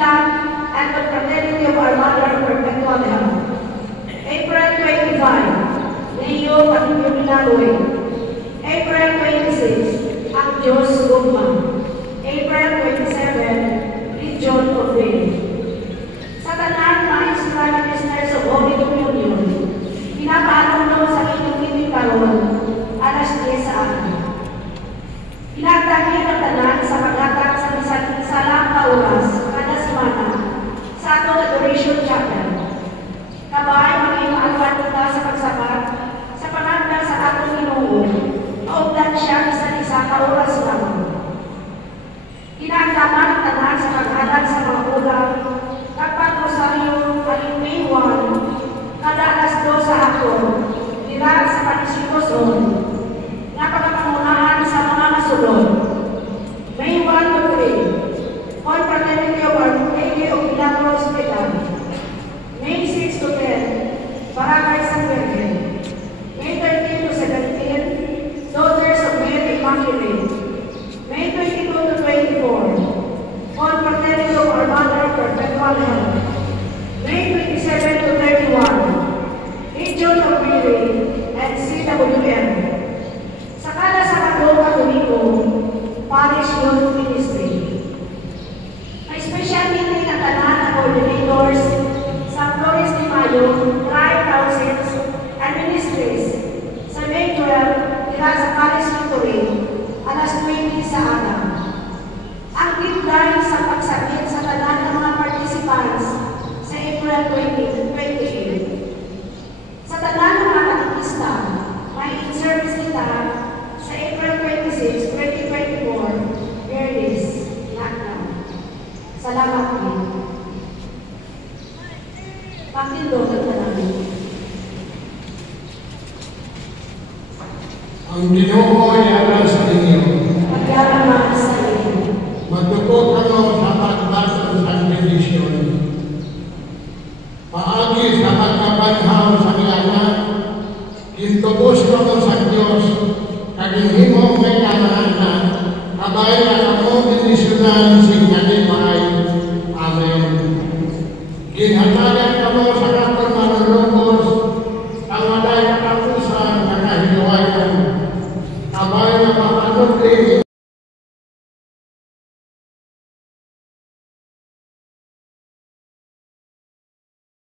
Manila, and Confraternity of Our Mother Perpetual Health. April 25, Leo Panimulinaloy. April 26, Ang Diyos Gugma. April 27, Region of Faith. Sa tanan mga Israel Ministers of Holy Communion, pinapaalam daw sa inyong meeting karon, alas 10 sa araw. Pinagdagin ang tanan sa paghatag sa isa lang na oras kada semana sa atong Adoration Chapel. Kabay maging alwan kita sa pagsapat sa pananda sa atong Ginoo, maugdan siya isa ka oras lamang. Pinagdaman ang tanan sa paghatag sa mga ulam, kapag rosaryo aling May 1, kada alas 2 sa hapon, nila sa Panisikoson, na pagkapangunahan sa mga masulod. May 1 to 3, Confraternity of Our Lady of Milagro Hospital. May 6 to 10, Barangay San Virgen. May 13 to 17, Daughters of Mary Immaculate. May 22 to 24, Confraternity of Our Mother Perpetual Health. May 27 to 31, Region of Mary and CWM. Sa kada Sabado at Domingo, Parish Youth Ministry. May special meeting ang tanan na coordinators sa Flores de Mayo, Tribe Councils and Ministries sa May 12 nila sa Parish Victory, alas 20 sa araw. Ang deadline sa pagsabit sa tanan ng mga participants sa April 28. Sa tanan ng mga katikista, may in-service kita sa April 26, 2024, Verdes, Lockdown. Salamat po. Pagtindog ang tanan. Ang Ginoo ay ala sa inyo. Pagyaman sa inyo. Magtukod kayo sa pagbato sa bendisyon. Paagi sa pagkabanhaw sa anak, intubos kayo sa Diyos, kaginhimong may kanahanan, kabay na ako bendisyonan si Kanibay. Amen. Ginhatagan kayo sa